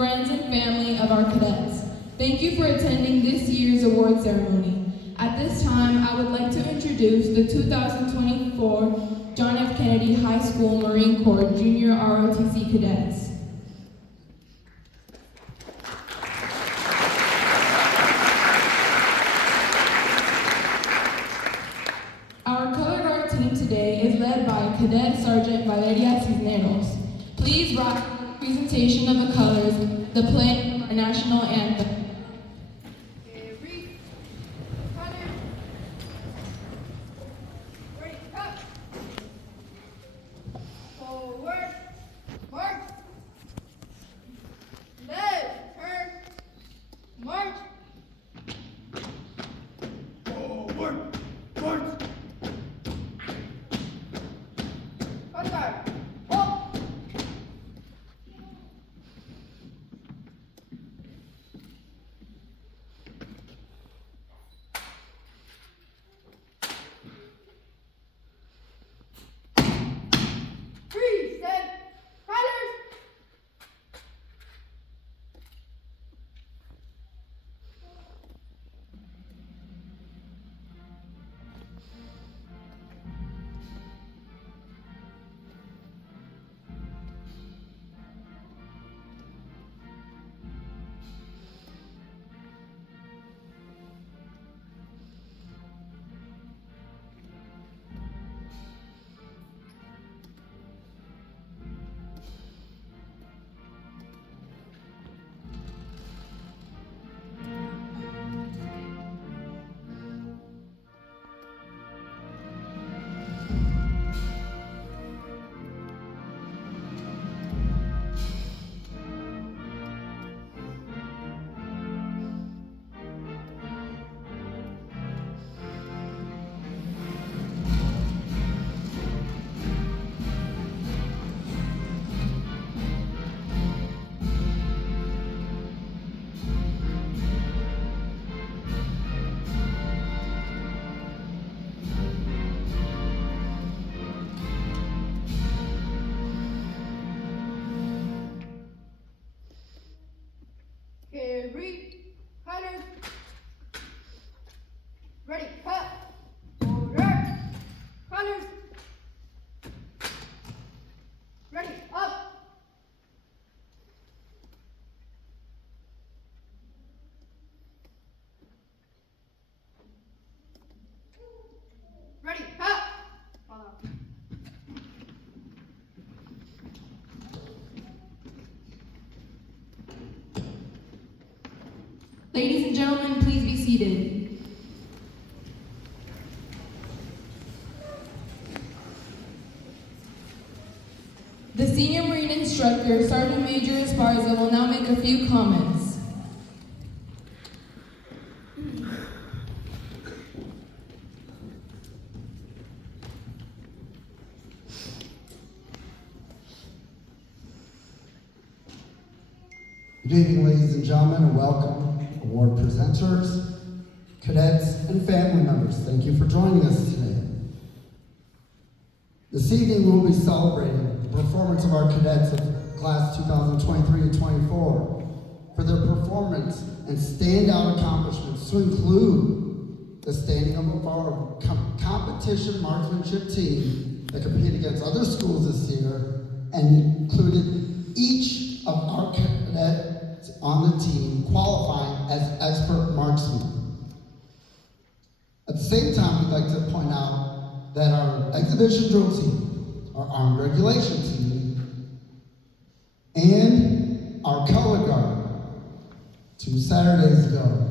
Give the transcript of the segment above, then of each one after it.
friends, and family of our cadets. Thank you for attending this year's award ceremony. At this time, I would like to introduce the 2024 John F. Kennedy High School Marine Corps Junior ROTC Cadets. Our color guard team today is led by Cadet Sergeant Valeria Cisneros. Please rock the presentation of the colors, the playing of our national anthem. Ready, cut, order, colors, ready, up, ready, cut, follow. Ladies and gentlemen, please be seated. The Senior Marine Instructor, Sergeant Major Esparza, will now make a few comments. Good evening, ladies and gentlemen, and welcome award presenters, cadets, and family members. Thank you for joining us today. This evening we'll be celebrating the performance of our cadets of class 2023 and 24 for their performance and standout accomplishments to include the standing up of our competition marksmanship team that competed against other schools this year and included each of our cadets on the team qualifying as expert marksmen. At the same time, we'd like to point out that our exhibition drill team, our armed regulation team, and our color guard 2 Saturdays ago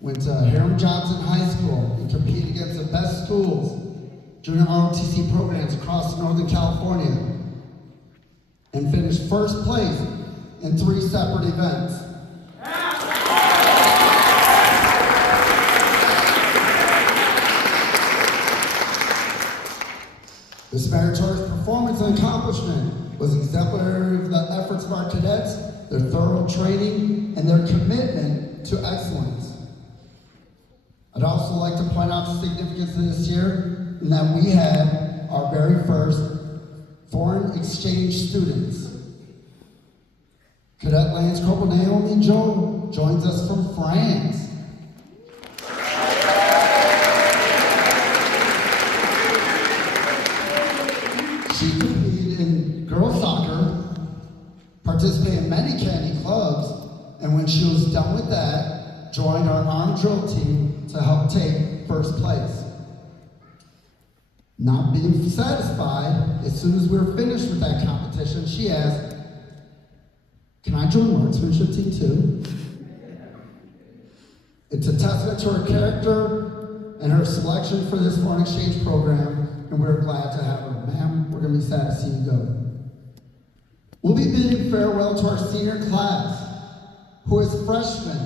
went to Hiram Johnson High School and competed against the best schools, junior ROTC programs across Northern California, and finished first place in 3 separate events. This meritorious performance and accomplishment was exemplary of the efforts of our cadets, their thorough training, and their commitment to excellence. I'd also like to point out the significance of this year in that we had our very first foreign exchange students Cadet Lance Corporal Naomi Joe joins us from France. She competed in girls soccer, participated in many Kennedy clubs, and when she was done with that, joined our armed drill team to help take first place. Not being satisfied, as soon as we were finished with that competition, she asked, "Can I join marksmanship team too?" It's a testament to her character and her selection for this foreign exchange program, and we're glad to have her. Ma'am, we're going to be sad to see you go. We'll be bidding farewell to our senior class, who is freshmen,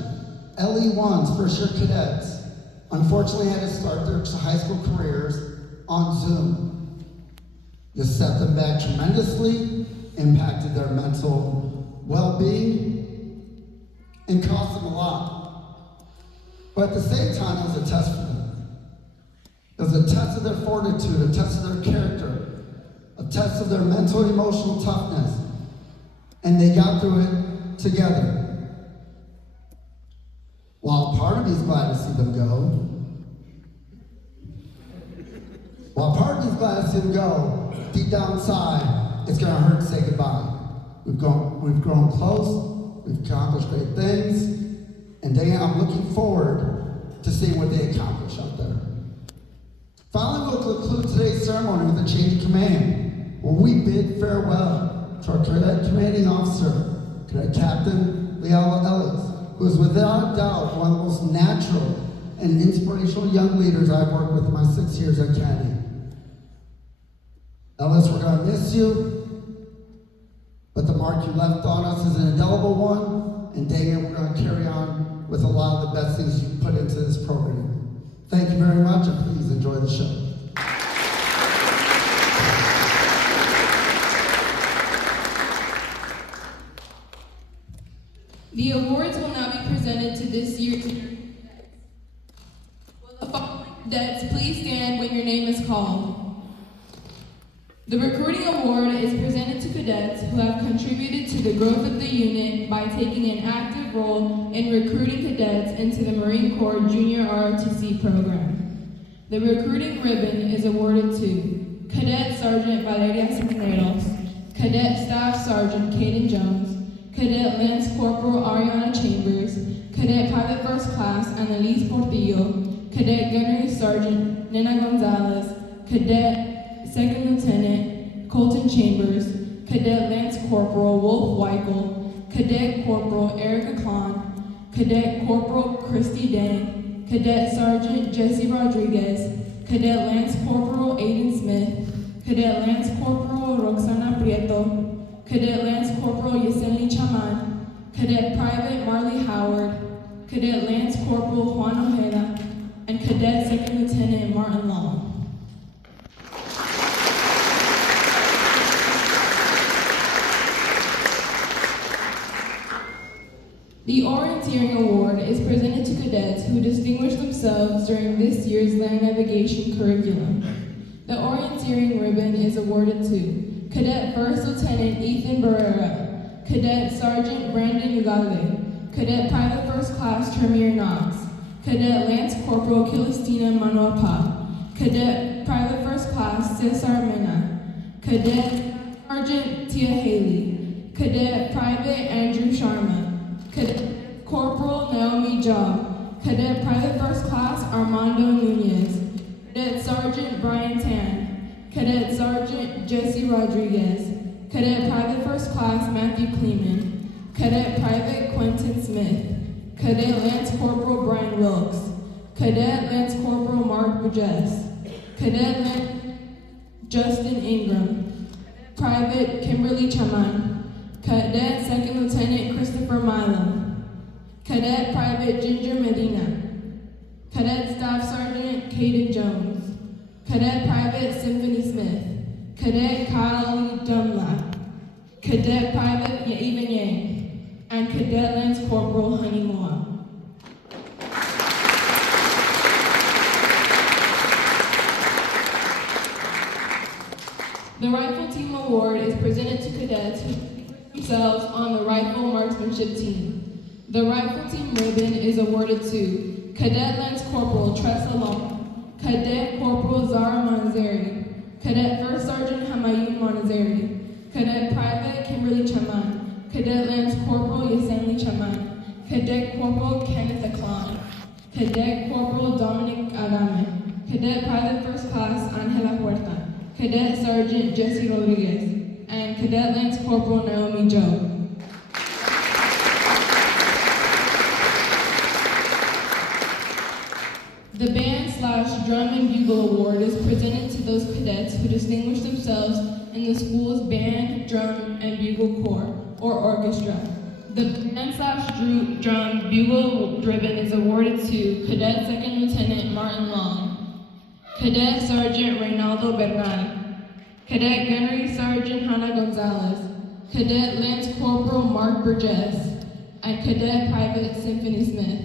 LE1s, first year cadets, unfortunately had to start their high school careers on Zoom. This set them back tremendously, impacted their mental well-being, and cost them a lot. But at the same time, it was a test for them. It was a test of their fortitude, a test of their character, a test of their mental and emotional toughness, and they got through it together. While part of me is glad to see them go, deep down inside, it's gonna hurt to say goodbye. We've grown close, we've accomplished great things, and I'm looking forward to seeing what they accomplish out there. Finally, we'll conclude today's ceremony with a change of command, where we bid farewell to our cadet commanding officer, Cadet Captain Leala Ellis, who is without doubt one of the most natural and inspirational young leaders I've worked with in my 6 years at Kennedy. Ellis, we're gonna miss you, but the mark you left on us is an indelible one, and Dana, we're gonna carry on with a lot of the best things you put into this program. Thank you very much, and please enjoy the show. The awards will now be presented to this year's cadets. Will the following cadets please stand when your name is called? The recruiting award is presented to cadets who have contributed to the growth of the unit by taking an active role in recruiting cadets into the Marine Corps Junior ROTC program. The recruiting ribbon is awarded to Cadet Sergeant Valeria Cisneros, Cadet Staff Sergeant Caden Jones, Cadet Lance Corporal Ariana Chambers, Cadet Private First Class Annalise Portillo, Cadet Gunnery Sergeant Nena Gonzalez, Cadet Second Lieutenant Colton Chambers, Cadet Lance Corporal Wolf Weichel, Cadet Corporal Erica Klon, Cadet Corporal Christy Dang, Cadet Sergeant Jesse Rodriguez, Cadet Lance Corporal Aiden Smith, Cadet Lance Corporal Roxana Prieto, Cadet Lance Corporal Yesenia Chaman, Cadet Private Marley Howard, Cadet Lance Corporal Juan Ojeda, and Cadet Second Lieutenant Martin Long. The Orienteering Award is presented to cadets who distinguished themselves during this year's land navigation curriculum. The Orienteering ribbon is awarded to Cadet First Lieutenant Ethan Barrera, Cadet Sergeant Brandon Ugalde, Cadet Private First Class Tremere Knox, Cadet Lance Corporal Kilistina Manuapa, Cadet Private First Class Cesar Mena, Cadet Sergeant Tia Haley, Cadet Private Andrew Sharma, Cadet Corporal Naomi Job, Cadet Private First Class Armando Nunez, Cadet Sergeant Brian Tan, Cadet Sergeant Jesse Rodriguez, Cadet Private First Class Matthew Kleeman, Cadet Private Quentin Smith, Cadet Lance Corporal Brian Wilkes, Cadet Lance Corporal Mark Burgess, Cadet Lance Justin Ingram, Private Kimberly Chaman, Cadet Second Lieutenant Christopher Milam, Cadet Private Ginger Medina, Cadet Staff Sergeant Caden Jones, Cadet Private Symphony Smith, Cadet Kyle Dunlap, Cadet Private Even Yang, and Cadet Lance Corporal Honey Moa. The Rifle Team Award is presented to cadets who themselves on the rifle marksmanship team. The rifle team ribbon is awarded to Cadet Lance Corporal Tressa Long, Cadet Corporal Zara Manzeri, Cadet First Sergeant Hamayun Monazeri, Cadet Private Kimberly Chaman, Cadet Lance Corporal Yasenli Chaman, Cadet Corporal Kenneth Aklan, Cadet Corporal Dominic Adame, Cadet Private First Class Angela Huerta, Cadet Sergeant Jesse Rodriguez, and Cadet Lance Corporal Naomi Joe. The Band/Drum and Bugle Award is presented to those cadets who distinguish themselves in the school's band, drum, and bugle corps, or orchestra. The Band/Drum Bugle ribbon is awarded to Cadet Second Lieutenant Martin Long, Cadet Sergeant Reynaldo Bernal, Cadet Gunnery Sergeant Hannah Gonzalez, Cadet Lance Corporal Mark Burgess, and Cadet Private Symphony Smith.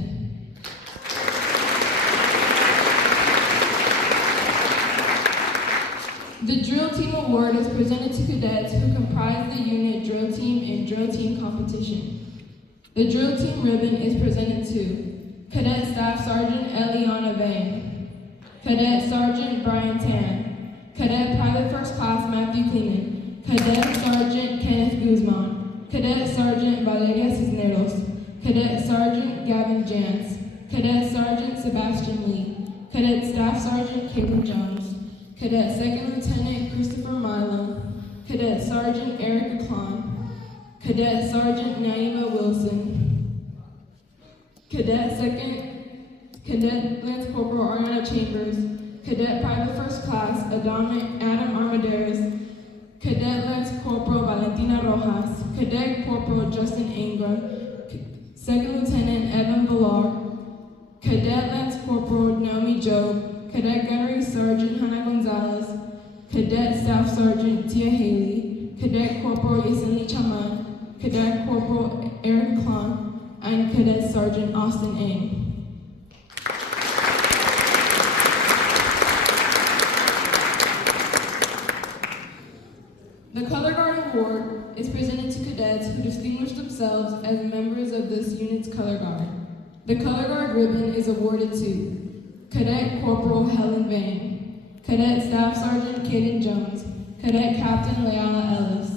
The Drill Team Award is presented to cadets who comprise the unit drill team in drill team competition. The Drill Team ribbon is presented to Cadet Staff Sergeant Eliana Vane, Cadet Sergeant Brian Tan, Cadet Private First Class Matthew Kleeman, Cadet Sergeant Kenneth Guzman, Cadet Sergeant Valeria Cisneros, Cadet Sergeant Gavin Jantz, Cadet Sergeant Sebastian Lee, Cadet Staff Sergeant Caitlin Jones, Cadet Second Lieutenant Christopher Milo, Cadet Sergeant Erica Klon, Cadet Sergeant Naima Wilson, Cadet Lance Corporal Ariana Chambers, Cadet Private First Class Adam Armaderas, Cadet Lance Corporal Valentina Rojas, Cadet Corporal Justin Ingram, Second Lieutenant Evan Villar, Cadet Lance Corporal Naomi Job, Cadet Gunnery Sergeant Hannah Gonzalez, Cadet Staff Sergeant Tia Haley, Cadet Corporal Yasenli Chaman, Cadet Corporal Eric Klon, and Cadet Sergeant Austin Ng. The Color Guard Award is presented to cadets who distinguish themselves as members of this unit's Color Guard. The Color Guard ribbon is awarded to Cadet Corporal Helen Vane, Cadet Staff Sergeant Kaden Jones, Cadet Captain Leala Ellis,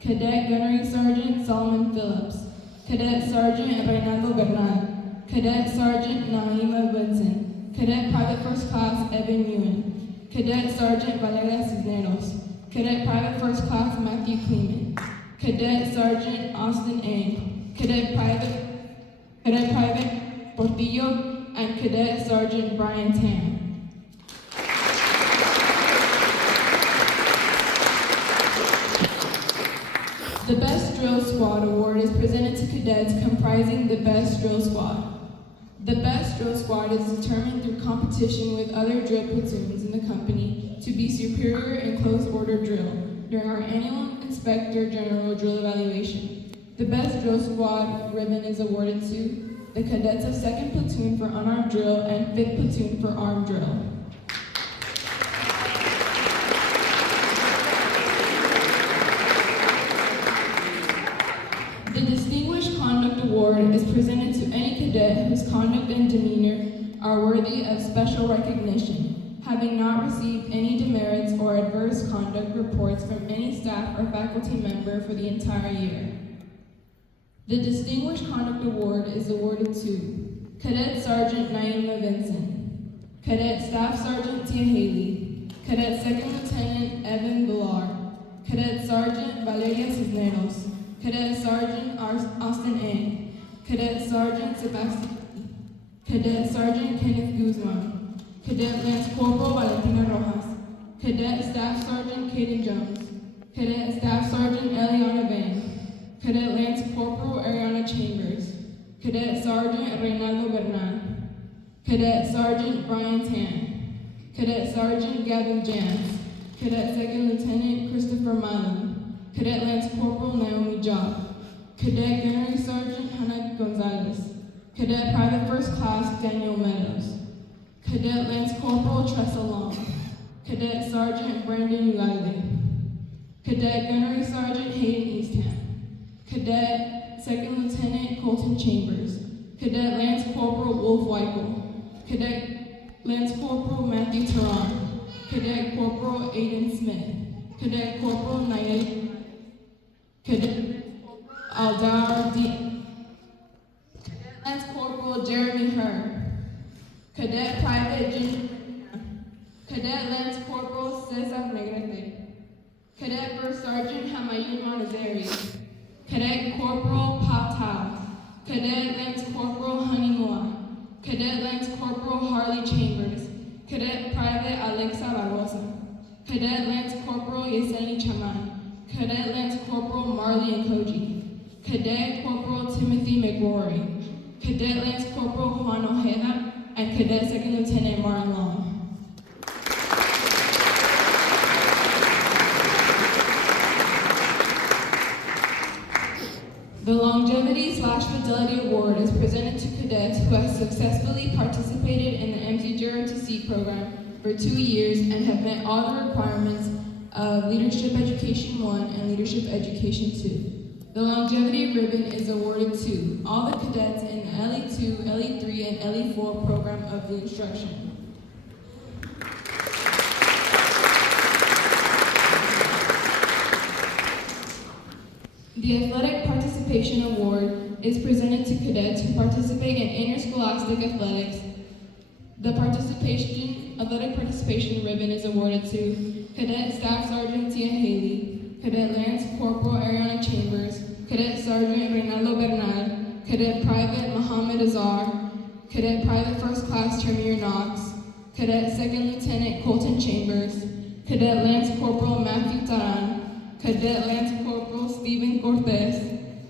Cadet Gunnery Sergeant Solomon Phillips, Cadet Sergeant Reynaldo Bernal, Cadet Sergeant Naima Benson, Cadet Private First Class Evan Ewan, Cadet Sergeant Valeria Cisneros, Cadet Private First Class Matthew Kleeman, Cadet Sergeant Austin Ng, Cadet Private Portillo, and Cadet Sergeant Brian Tan. The Best Drill Squad Award is presented to cadets comprising the Best Drill Squad. The Best Drill Squad is determined through competition with other drill platoons in the company to be superior in close order drill during our annual Inspector General Drill Evaluation. The Best Drill Squad ribbon is awarded to the cadets of 2nd Platoon for Unarmed Drill and 5th Platoon for Armed Drill. The Distinguished Conduct Award is presented to any cadet whose conduct and demeanor are worthy of special recognition, having not received any demerits or adverse conduct reports from any staff or faculty member for the entire year. The Distinguished Conduct Award is awarded to Cadet Sergeant Naima Vincent, Cadet Staff Sergeant Tia Haley, Cadet Second Lieutenant Evan Villar, Cadet Sergeant Valeria Cisneros, Cadet Sergeant Austin Ng, Cadet Sergeant Sebastian, Cadet Sergeant Kenneth Guzman, Cadet Lance Corporal Valentina Rojas, Cadet Staff Sergeant Kaden Jones, Cadet Staff Sergeant Eliana Vane, Cadet Lance Corporal Ariana Chambers, Cadet Sergeant Reynaldo Bernal, Cadet Sergeant Brian Tan, Cadet Sergeant Gavin Jantz, Cadet Second Lieutenant Christopher Milo, Cadet Lance Corporal Naomi Job, Cadet Gunnery Sergeant Hannah Gonzalez, Cadet Private First Class Daniel Meadows, Cadet Lance Corporal Tressa Long, Cadet Sergeant Brandon Ugalde, Cadet Gunnery Sergeant Hayden Eastham, Cadet Second Lieutenant Colton Chambers, Cadet Lance Corporal Wolf Weichel, Cadet Lance Corporal Matthew Teran, Cadet Corporal Aiden Smith, Cadet Corporal Knighted, Cadet Aldar D. Lance Corporal Jeremy Hurd, Cadet Private Ginger, Cadet Lance Corporal Cesar Negrete, Cadet First Sergeant Hamayun Monazeri, Cadet Corporal Pao Tao, Cadet Lance Corporal Honey Moa, Cadet Lance Corporal Harley Chambers, Cadet Private Alexa Barbosa, Cadet Lance Corporal Yeseni Chaman, Cadet Lance Corporal Marley Nkoji, Cadet Corporal Timothy McRory, Cadet Lance Corporal Juan Ojeda, and Cadet Second Lieutenant Martin Long. The Longevity/Fidelity Award is presented to cadets who have successfully participated in the MCJROTC program for 2 years and have met all the requirements of Leadership Education 1 and Leadership Education 2. The Longevity Ribbon is awarded to all the cadets in the LE2, LE3, and LE4 program of the instruction. The Athletic Participation Award is presented to cadets who participate in interscholastic athletics. The Athletic Participation Ribbon is awarded to Cadet Staff Sergeant Tia Haley, Cadet Lance Corporal Ariana Chambers, Cadet Sergeant Reynaldo Bernal, Cadet Private Mohammed Azar, Cadet Private First Class Tremere Knox, Cadet Second Lieutenant Colton Chambers, Cadet Lance Corporal Matthew Taran, Cadet Lance Corporal Stephen Cortez,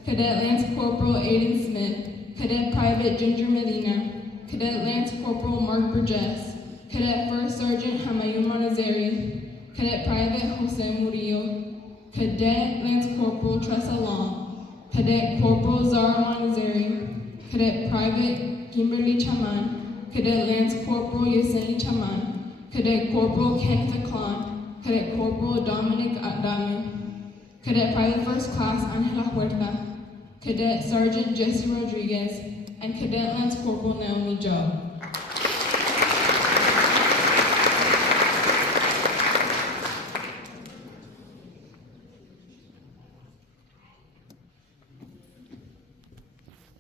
Cadet Lance Corporal Aiden Smith, Cadet Private Ginger Medina, Cadet Lance Corporal Mark Burgess, Cadet First Sergeant Hamayun Monazeri, Cadet Private Jose Murillo, Cadet Lance Corporal Tressa Long, Cadet Corporal Zara Monazeri, Cadet Private Kimberly Chaman, Cadet Lance Corporal Yeseni Chaman, Cadet Corporal Kenneth Aklan, Cadet Corporal Dominic Adame, Cadet Private First Class Angela Huerta, Cadet Sergeant Jesse Rodriguez, and Cadet Lance Corporal Naomi Joe.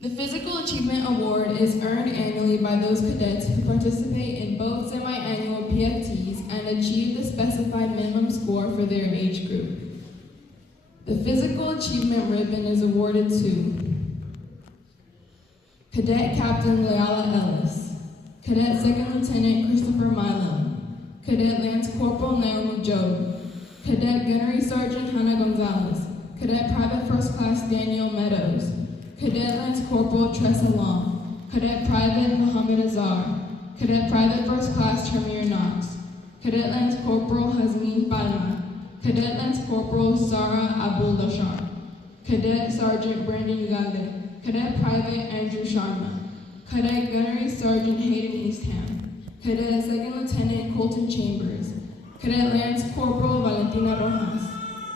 The Physical Achievement Award is earned annually by those cadets who participate in both semi-annual PFTs and achieve the specified minimum score for their age group. The Physical Achievement Ribbon is awarded to Cadet Captain Leala Ellis, Cadet Second Lieutenant Christopher Milo, Cadet Lance Corporal Naomi Joe, Cadet Gunnery Sergeant Hannah Gonzalez, Cadet Private First Class Daniel Meadows, Cadet Lance Corporal Tressa Long, Cadet Private Mohammed Azar, Cadet Private First Class Tremere Knox, Cadet Lance Corporal Hazmin Palma, Cadet Lance Corporal Sarah Abul Dashar, Cadet Sergeant Brandon Ugalde, Cadet Private Andrew Sharma, Cadet Gunnery Sergeant Hayden Eastham, Cadet Second Lieutenant Colton Chambers, Cadet Lance Corporal Valentina Rojas,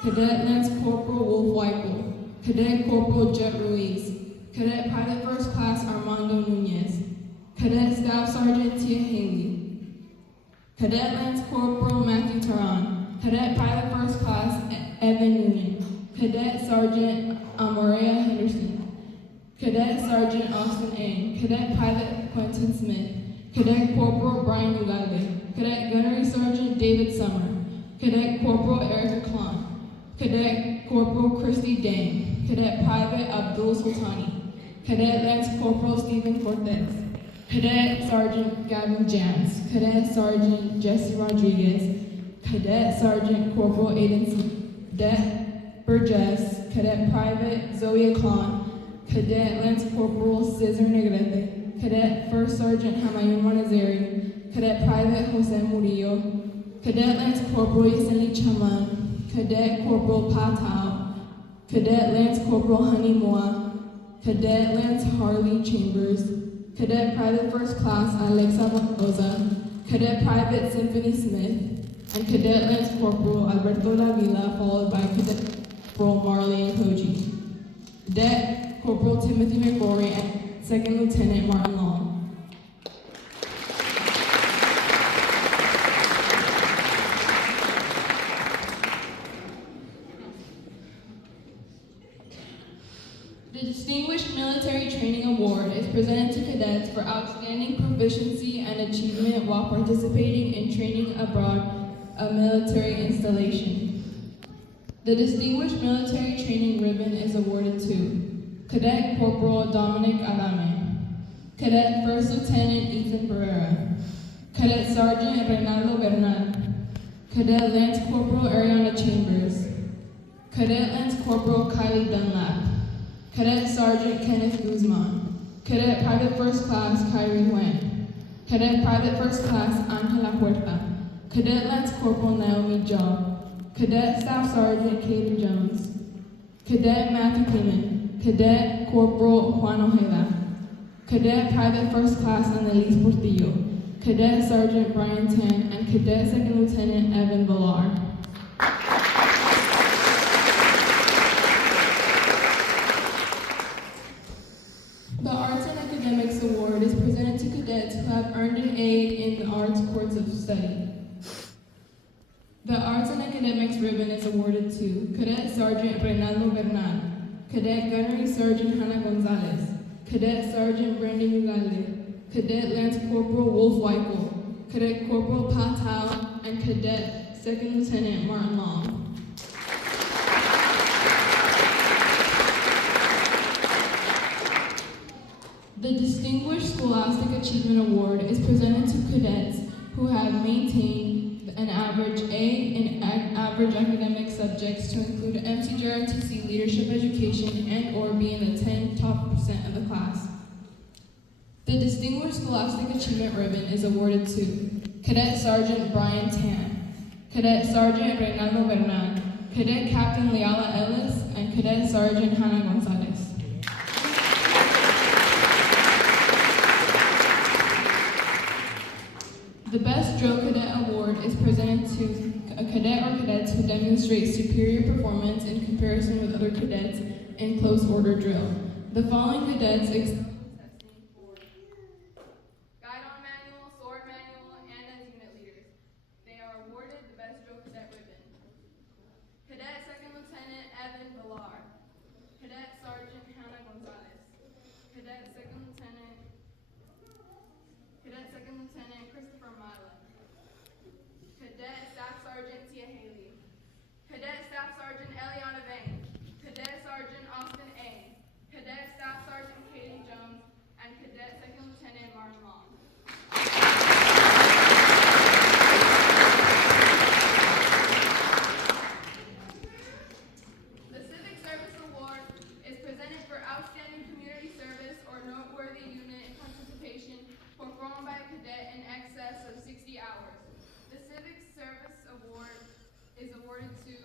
Cadet Lance Corporal Wolf Weichel, Cadet Corporal Jet Ruiz, Cadet Private First Class Armando Nunez, Cadet Staff Sergeant Tia Haley, Cadet Lance Corporal Matthew Taran, Cadet Private First Class Evan Noonan, Cadet Sergeant Amorea Henderson, Cadet Sergeant Austin A., Cadet Private Quentin Smith, Cadet Corporal Brian Ugalde, Cadet Gunnery Sergeant David Summer, Cadet Corporal Erica Klon, Cadet Corporal Christy Dang, Cadet Private Abdul Sultani, Cadet Lance Corporal Stephen Cortez, Cadet Sergeant Gavin Jans, Cadet Sergeant Jesse Rodriguez, Cadet Sergeant Corporal Aiden Smith, Cadet Burgess, Cadet Private Zoe Aklan, Cadet Lance Corporal Cesar Negrete, Cadet First Sergeant Hamayun Monazeri, Cadet Private Jose Murillo, Cadet Lance Corporal Yeseni Chaman, Cadet Corporal Patao, Cadet Lance Corporal Honey Moa, Cadet Lance Harley Chambers, Cadet Private First Class Alexa Barbosa, Cadet Private Symphony Smith, and Cadet Lance Corporal Alberto Davila, followed by Cadet Corporal Marley Nkoji. Cadet Corporal Timothy McGrory, and Second Lieutenant Martin Long. The Distinguished Military Training Award is presented to cadets for outstanding proficiency and achievement while participating in training abroad, a military installation. The Distinguished Military Training Ribbon is awarded to Cadet Corporal Dominic Adame, Cadet First Lieutenant Ethan Barrera, Cadet Sergeant Reynaldo Bernal, Cadet Lance Corporal Ariana Chambers, Cadet Lance Corporal Kylie Dunlap, Cadet Sergeant Kenneth Guzman, Cadet Private First Class Kyrie Nguyen, Cadet Private First Class Angela Huerta, Cadet Lance Corporal Naomi Job, Cadet Staff Sergeant Caden Jones, Cadet Matthew Cleman, Cadet Corporal Juan Ojeda, Cadet Private First Class Annalise Portillo, Cadet Sergeant Brian Tan, and Cadet Second Lieutenant Evan Villar. The Arts and Academics Award is presented to cadets who have earned an A in the Arts Courts of Study. The Arts and Academics Ribbon is awarded to Cadet Sergeant Reynaldo Bernal, Cadet Gunnery Sergeant Hannah Gonzalez, Cadet Sergeant Brandon Ugalde, Cadet Lance Corporal Wolf Weichel, Cadet Corporal Pat Howe, and Cadet Second Lieutenant Martin Long. The Distinguished Scholastic Achievement Award is presented to cadets who have maintained an average A in average academic subjects to include MCJROTC leadership education and/or be in the 10 top % of the class. The Distinguished Scholastic Achievement Ribbon is awarded to Cadet Sergeant Brian Tan, Cadet Sergeant Reynaldo Bernal, Cadet Captain Leala Ellis, and Cadet Sergeant Hannah Gonzalez. The Best Drill Cadet Award is presented to a cadet or cadets who demonstrate superior performance in comparison with other cadets in close order drill. The following cadets excel in testing for guide-on manual, sword manual, and as unit leaders. They are awarded the Best Drill Cadet Ribbon. Cadet Second Lieutenant Evan Villar, Cadet Sergeant Hannah Gonzalez, Cadet Second Lieutenant Christopher Milan, Cadet Staff Sergeant Tia Haley, Cadet Staff Sergeant Eliana Vane, Cadet Sergeant Austin A, Cadet Staff Sergeant Katie Jones, and Cadet Second Lieutenant Martin Long. The Civic Service Award is presented for outstanding community service or noteworthy unit participation performed by a cadet in excess of 60 hours. The Civic Service Award is awarded to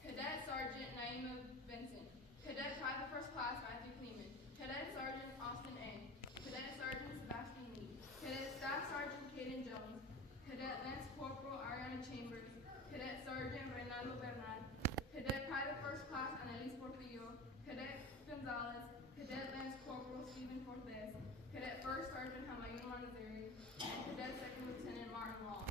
Cadet Sergeant Naima Vincent, Cadet Private First Class Matthew Kleeman, Cadet Sergeant Austin A, Cadet Sergeant Sebastian Lee, Cadet Staff Sergeant Caden Jones, Cadet Lance Corporal Ariana Chambers, Cadet Sergeant Reynaldo Bernal, Cadet Private First Class Annalise Portillo, Cadet Gonzalez, Cadet Lance Corporal Stephen Cortez, Cadet First Sergeant Hamayon Manazeri, and Cadet Second Lieutenant Martin Long.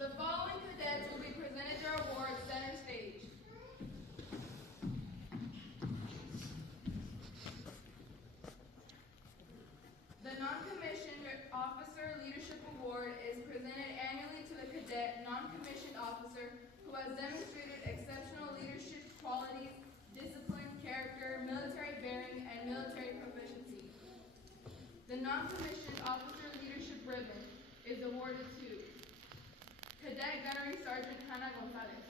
The following cadets will be presented their awards center stage. The Non-Commissioned Officer Leadership Award is presented annually to the cadet non-commissioned officer who has demonstrated exceptional leadership qualities, discipline, character, military bearing, and military proficiency. The Non-Commissioned Officer Leadership Ribbon is awarded to Cadet Gunnery Sergeant Hannah Gonzalez.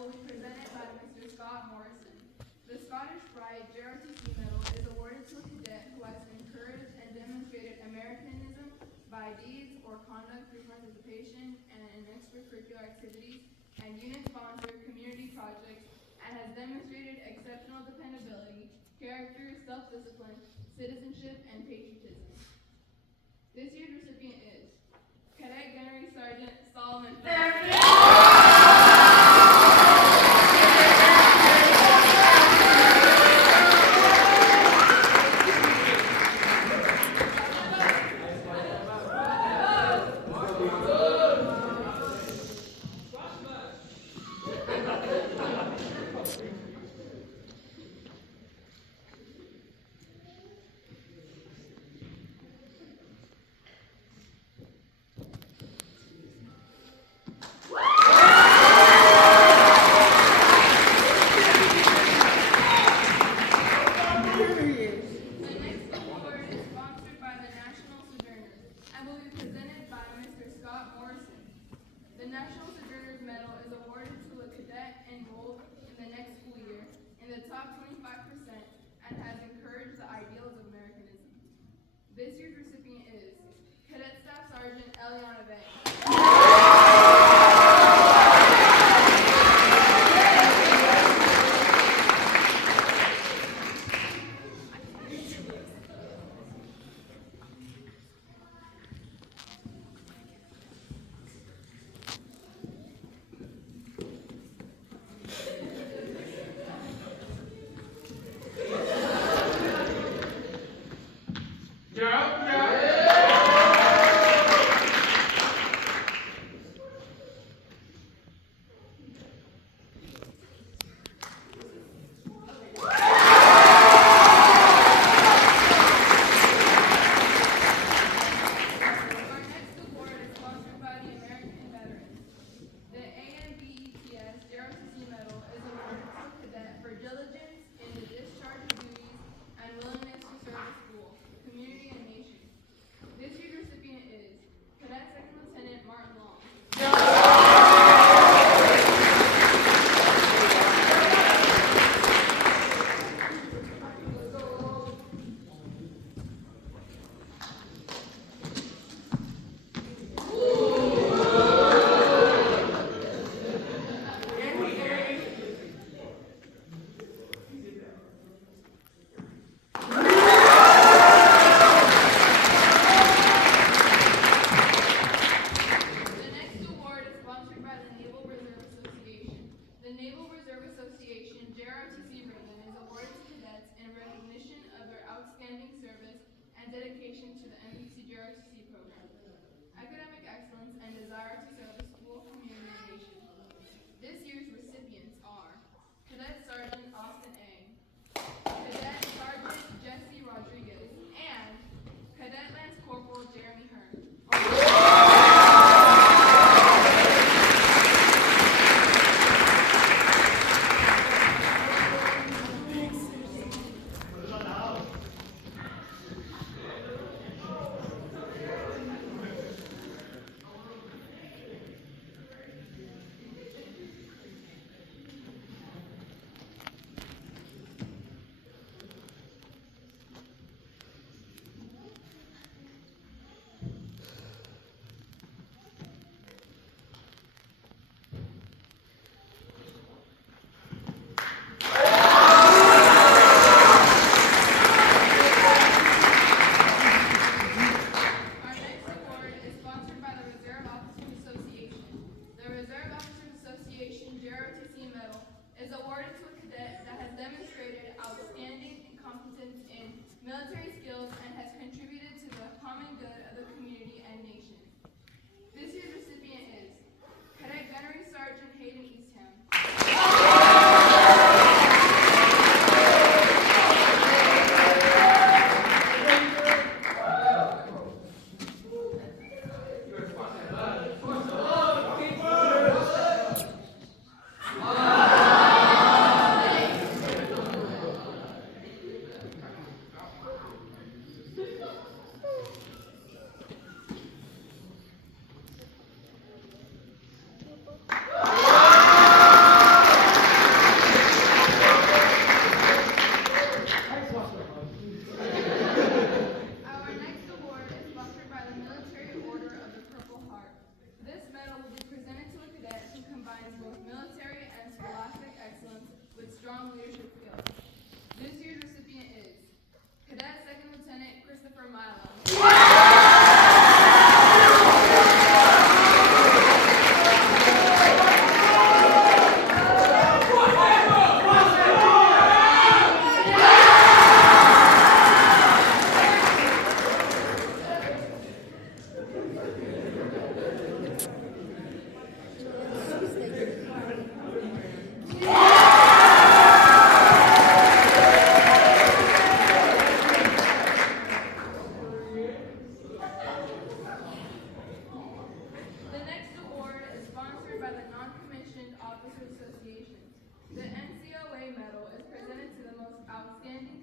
will be presented by Mr. Scott Morrison. The Scottish Rite JROTC Medal is awarded to a cadet who has encouraged and demonstrated Americanism by deeds or conduct through participation in extracurricular activities and unit-sponsored community projects, and has demonstrated exceptional dependability, character, self-discipline, citizenship, and patriotism. This year's recipient is Cadet Gunnery Sergeant Solomon.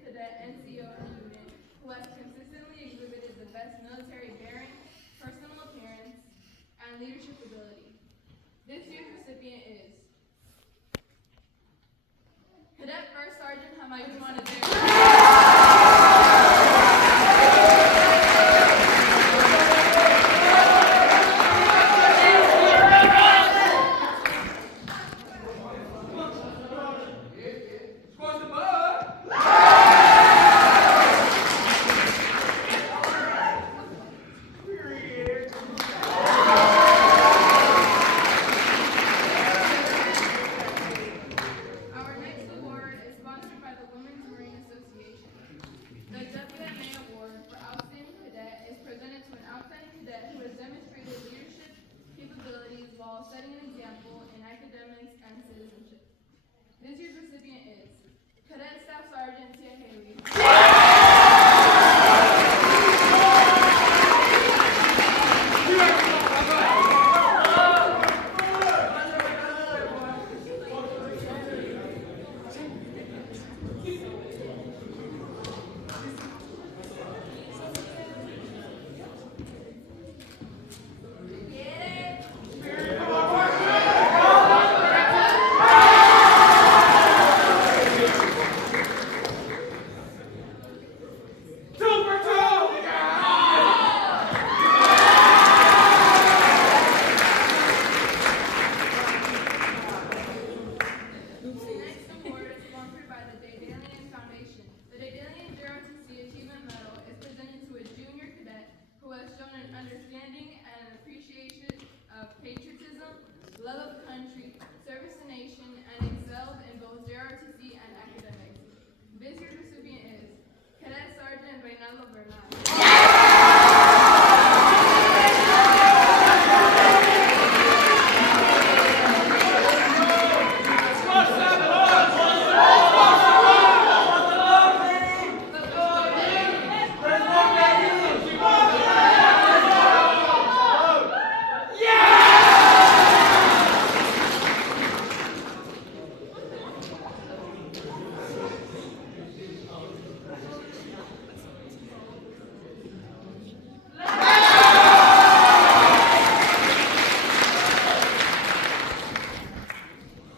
Cadet NCO unit who has consistently exhibited the best military bearing, personal appearance, and leadership ability. This year's recipient is Cadet First Sergeant Hamayun Wanazir. Our next award is sponsored by the Women's Marine Association. The WMA Award for Outstanding Cadet is presented to an outstanding cadet who has demonstrated leadership capabilities while setting an example in academics and citizenship. This year's recipient is Cadet Staff Sergeant Tia Haley. The next award is sponsored by the Daedalian Foundation. The Daedalian JROTC Achievement Medal is presented to a junior cadet who has shown an understanding and an appreciation of patriotism, love of country, service to nation, and excelled in both JROTC and academics. This year's recipient is Cadet Sergeant Reynaldo Bernal.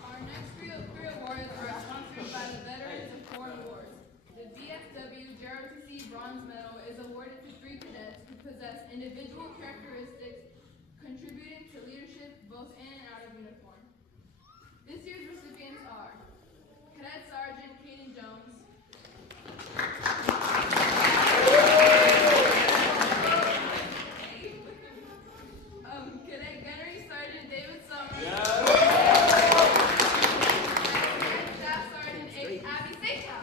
Our next three awards are sponsored by the Veterans of Foreign Wars. The VFW JROTC Bronze Medal is awarded to 3 cadets who possess individual characteristics contributing to leadership both in and out of uniform. This year's recipients are Cadet Sergeant Kaden Jones, Cadet Gunnery Sergeant David Summers, and Staff Sergeant Abby Seikow.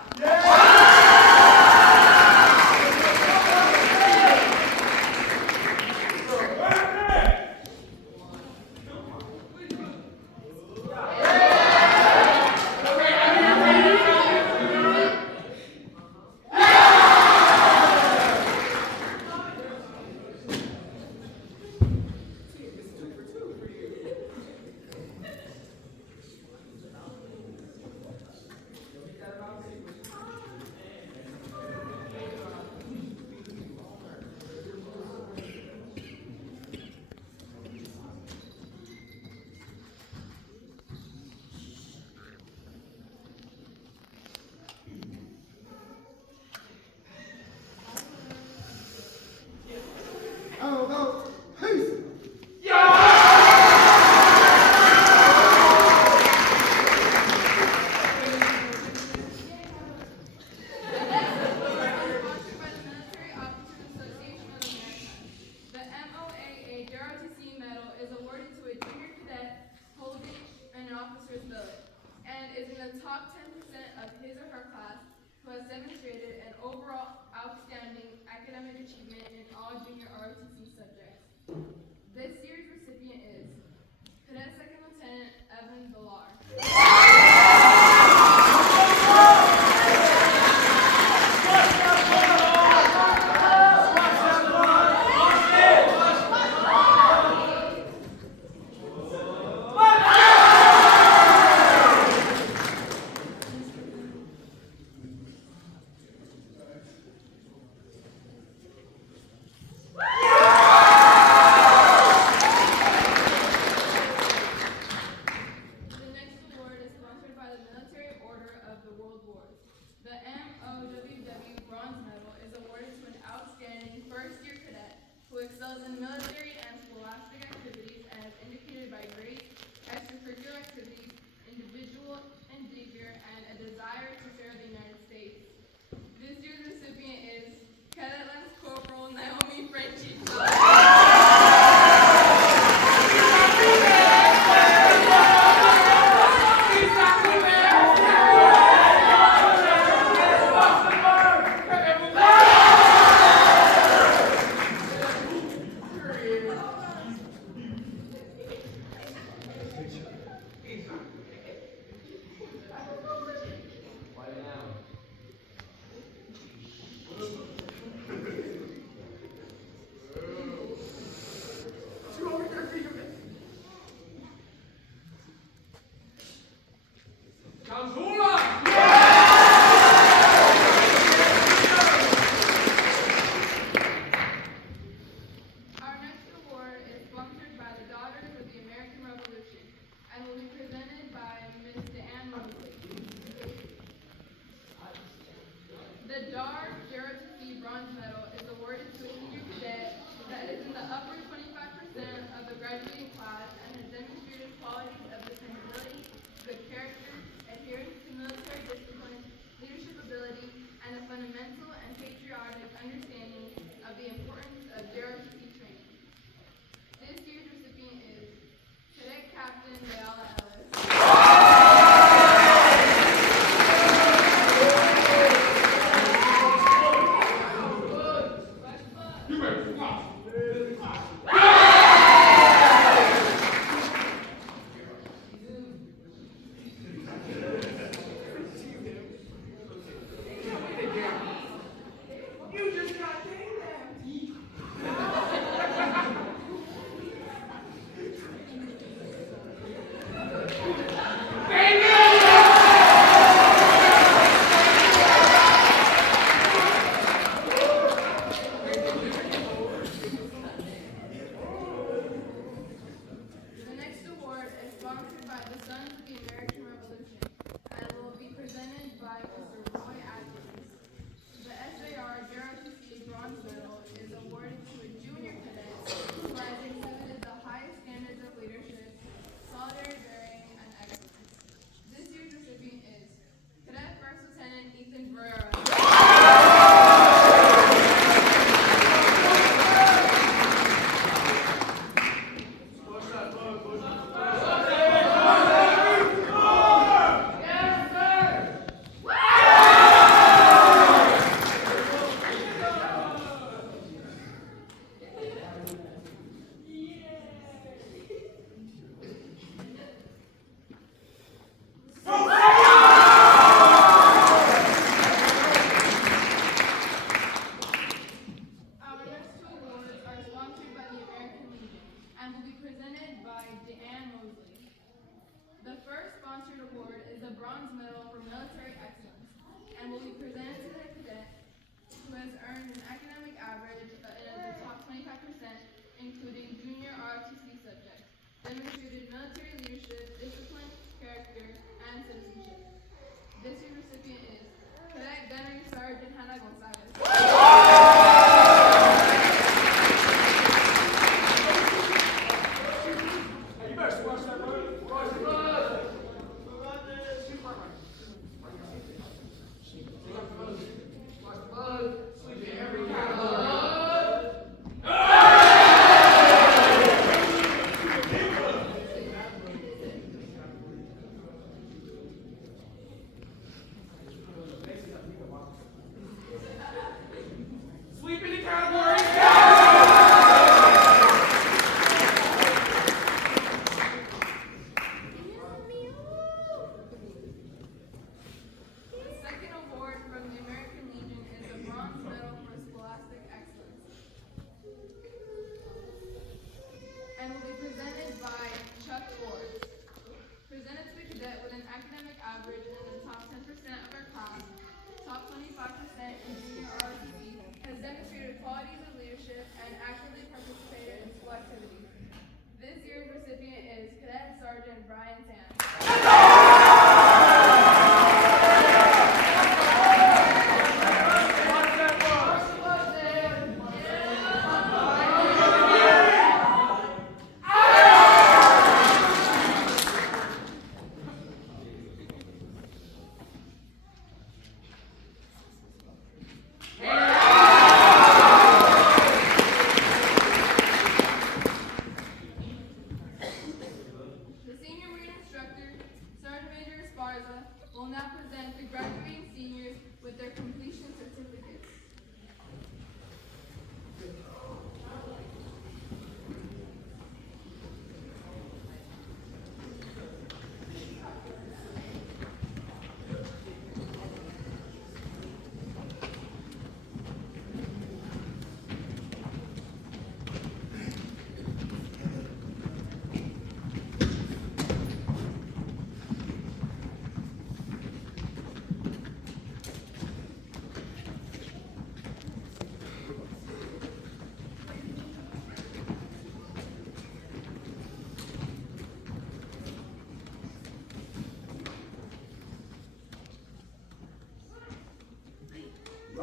in military and scholastic activities and is indicated by great extracurricular activities, individual endeavor, and a desire to serve the United States. This year's recipient is Cadet Lance Corporal Naomi Frenchie. And will be presented by Ms. Deanne Mosley. The DAR JROTC Bronze Medal is awarded to a senior cadet that is in the upper 25% of the graduating class and has demonstrated qualities of dependability, good character, adherence to military discipline, leadership ability, and a fundamental and patriotic understanding of the importance of JROTC training. This year's recipient is Cadet Captain Leala Ellis. Bronze Medal for Military Excellence and will be presented to the cadet who has earned an academic average in the top 25%, including junior ROTC subjects, demonstrated military leadership, discipline, character, and citizenship. This year's recipient is Cadet Gunnery Sergeant Hannah Gonzalez.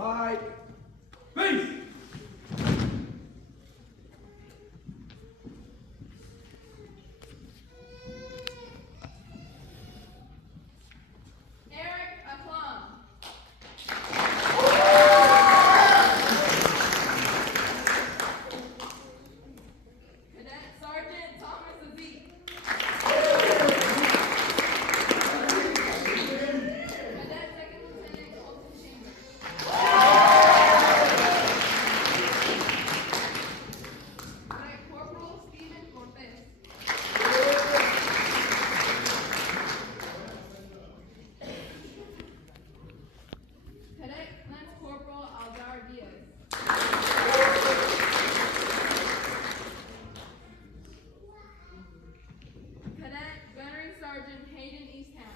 Right. Peace. Eric Aplum. Cadet Sergeant Thomas Aziz. Cadet Second Lieutenant Colton Chambers. Cadet Corporal Stephen Cortez. Cadet Lance Corporal Aldar Diaz. Cadet Gunnery Sergeant Hayden Eastham.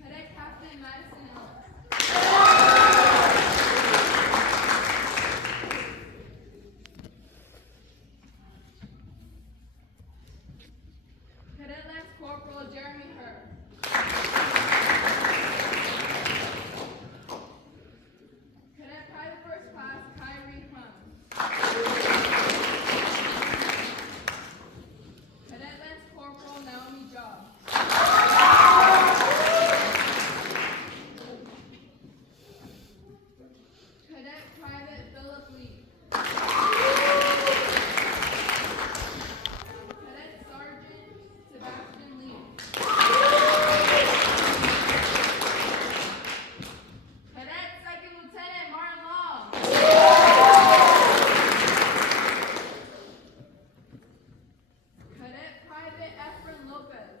Cadet Captain Madison Ellis. Cadet Lance Corporal Jeremy Herr. Cadet Private First Class Kyrie Hunt. Cadet Lance Corporal Naomi Job. Cadet Private Philip Lee. Cadet Sergeant Sebastian Lee. Cadet Second Lieutenant Martin Long. Cadet Private Efren Lopez.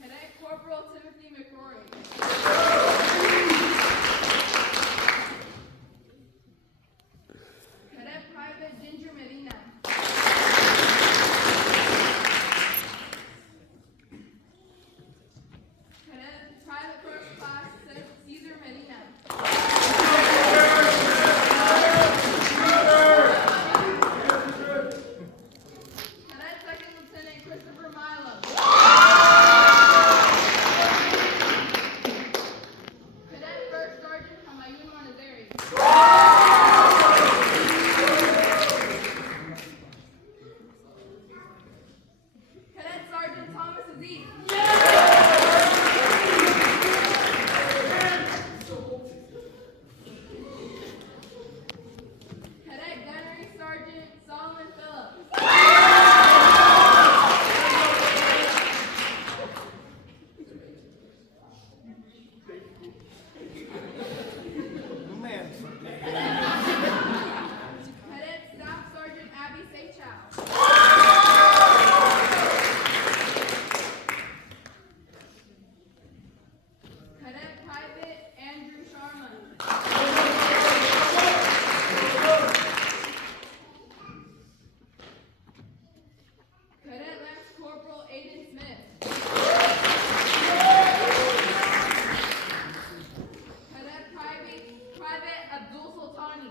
Cadet Corporal Timothy McCrory. Cadet Private Ginger Medina. Cadet Private First Class Caesar Medina. Cadet Second Lieutenant Christopher Milo. Cadet First Sergeant Hamayun Manazeri. Cadet Sergeant Thomas Aziz. Cadet Gunnery Sergeant Solomon Phillips. Cadet Staff Sergeant Abby Seychow. Cadet Private Andrew Sharman. Cadet Lance Corporal Aiden Smith. Cadet Private Abdul Sultani.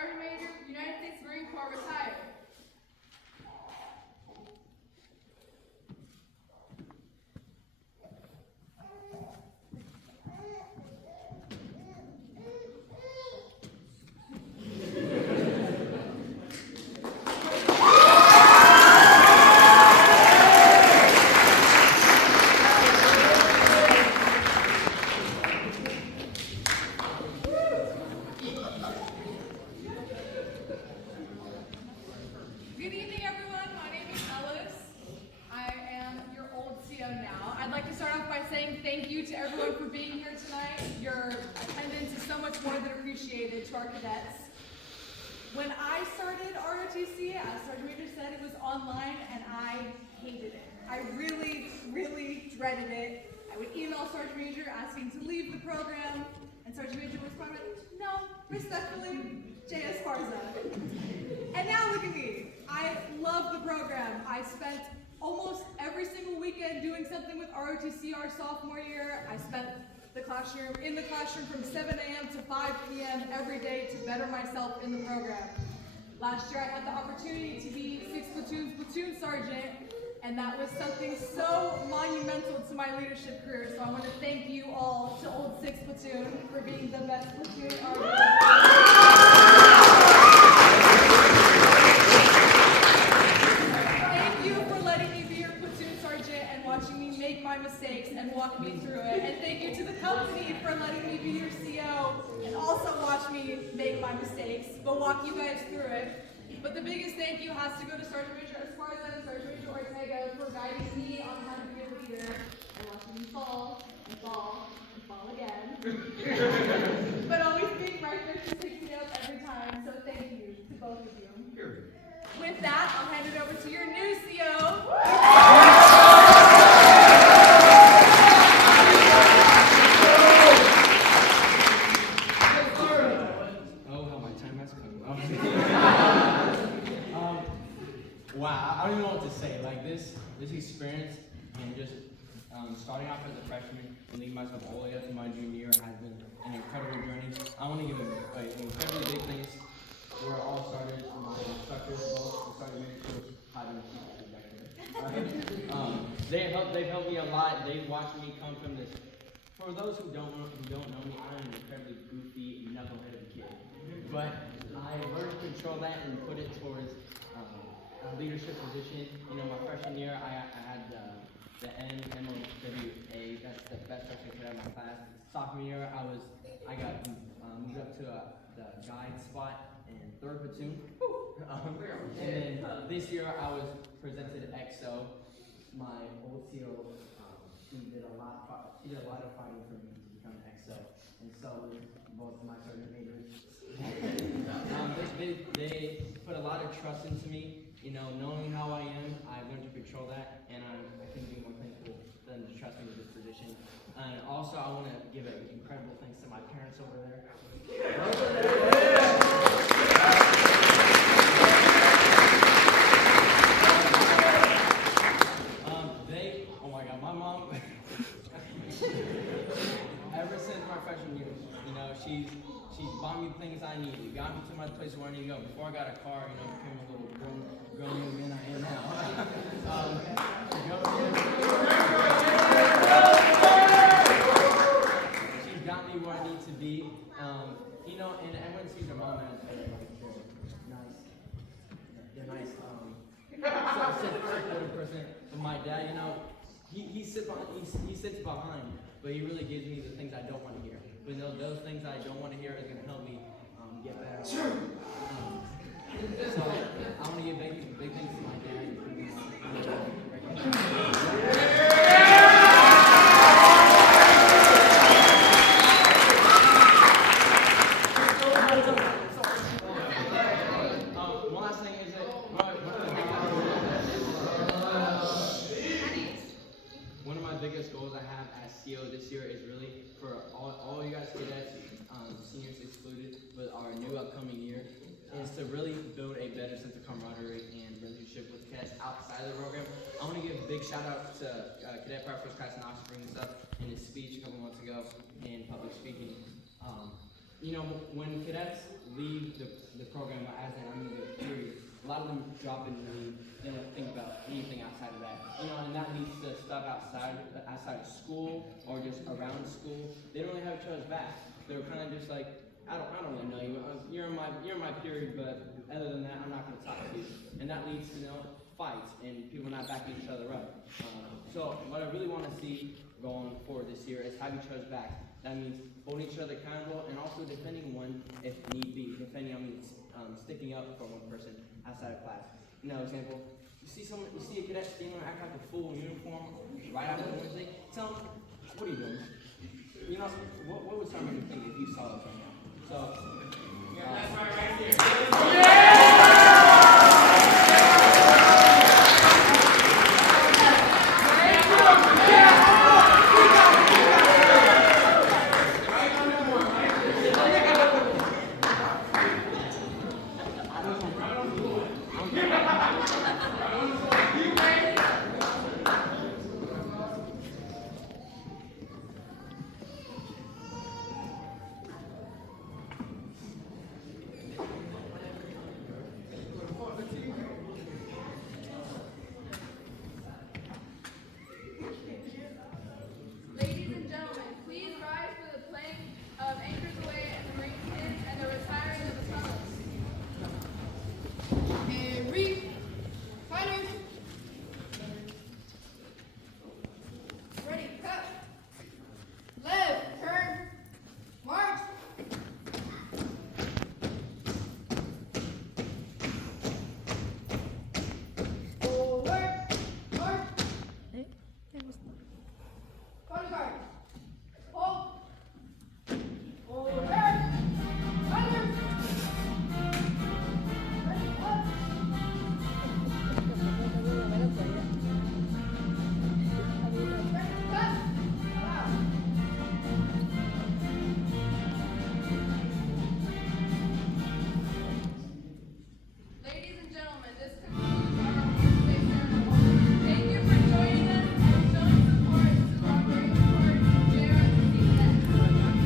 Sergeant Major, United States Marine Corps, retired. Good evening, everyone. My name is Ellis. I am your old CO now. I'd like to start off by saying thank you to everyone for being here tonight. Your attendance is so much more than appreciated to our cadets. When I started ROTC, as Sergeant Major said, it was online and I hated it. I really, really dreaded it. I would email Sergeant Major asking to leave the program, and Sergeant Major would respond with, no, respectfully, J. Esparza. And now look at me. I love the program. I spent almost every single weekend doing something with ROTC our sophomore year. I spent in the classroom from 7 a.m. to 5 p.m. every day to better myself in the program. Last year I had the opportunity to be 6 Platoon's platoon sergeant, and that was something so monumental to my leadership career. So I want to thank you all to Old 6 Platoon for being the best platoon Thank you for letting me be your platoon sergeant and watching me make my mistakes and walk me through it. And thank you to the company for letting me be your CO and also watch me make my mistakes, but walk you guys through it. But the biggest thank you has to go to Sergeant Major Esparza and Sergeant Major Ortega for guiding me on how to be a leader and watching me fall and fall and fall again. But always being right there to pick me up every time, so thank you to both of you. With that, I'll hand it over to your new CO. Wow, I don't even know what to say. Like this experience and just starting off as a freshman and leading myself all the way up to my junior year has been an incredible journey. I want to give incredibly big thanks to where it all started. My instructors, both the Sergeant Major, hiding back there. They've helped me a lot. They've watched me come from this. For those who don't know me, I'm an incredibly goofy, knuckleheaded kid. But I learned to control that and put it towards a leadership position. You know, my freshman year, I had the NMOWA. That's the best freshman kid out of my class. Sophomore year, I got moved up to the guide spot in 3rd platoon. And then this year, I was presented XO. My old CO, she did a lot of fighting for me to become an XO, and so did both my sergeant majors. They put a lot of trust into me. You know, knowing how I am, I've learned to control that, and I couldn't be more thankful than to trust me with this position. And also, I want to give an incredible thanks to my parents over there. Oh my God, my mom. Ever since my freshman year, you know, she's bought me things I needed, got me to my place where I need to go. Before I got a car, you know, became a little grown man I am now. She's got me where I need to be. You know, and everyone sees their mom as they're nice. Supportive person. But my dad, you know, he sits behind, but he really gives me the things I don't want to hear. But those things I don't want to hear is going to help me get better. So I want to give big thanks to my dad. One last thing is that one of my biggest goals I have as CO this year is really for all you guys cadets, seniors excluded, but our new upcoming year, is to really build a better sense of camaraderie and relationship with cadets outside of the program. I want to give a big shout out to Cadet Fire First Class Knox for bringing this up in his speech a couple months ago in public speaking. you know, when cadets leave the program, the period, a lot of them drop in and leave. They don't think about anything outside of that. You know, and that leads to stuff outside of school or just around school. They don't really have each other's back. They're kind of just like, I don't really know you. You're in my period, but other than that, I'm not going to talk to you. And that leads to, you know, fights and people not backing each other up. So what I really want to see going forward this year is have each other's back. That means holding each other accountable and also defending one if need be. Defending, I mean, sticking up for one person outside of class. You know, example, you see a cadet standing there acting like a fool in uniform right after Wednesday. Tell them, what are you doing? You know, what would some of you think if you saw this right now? So, That's right here.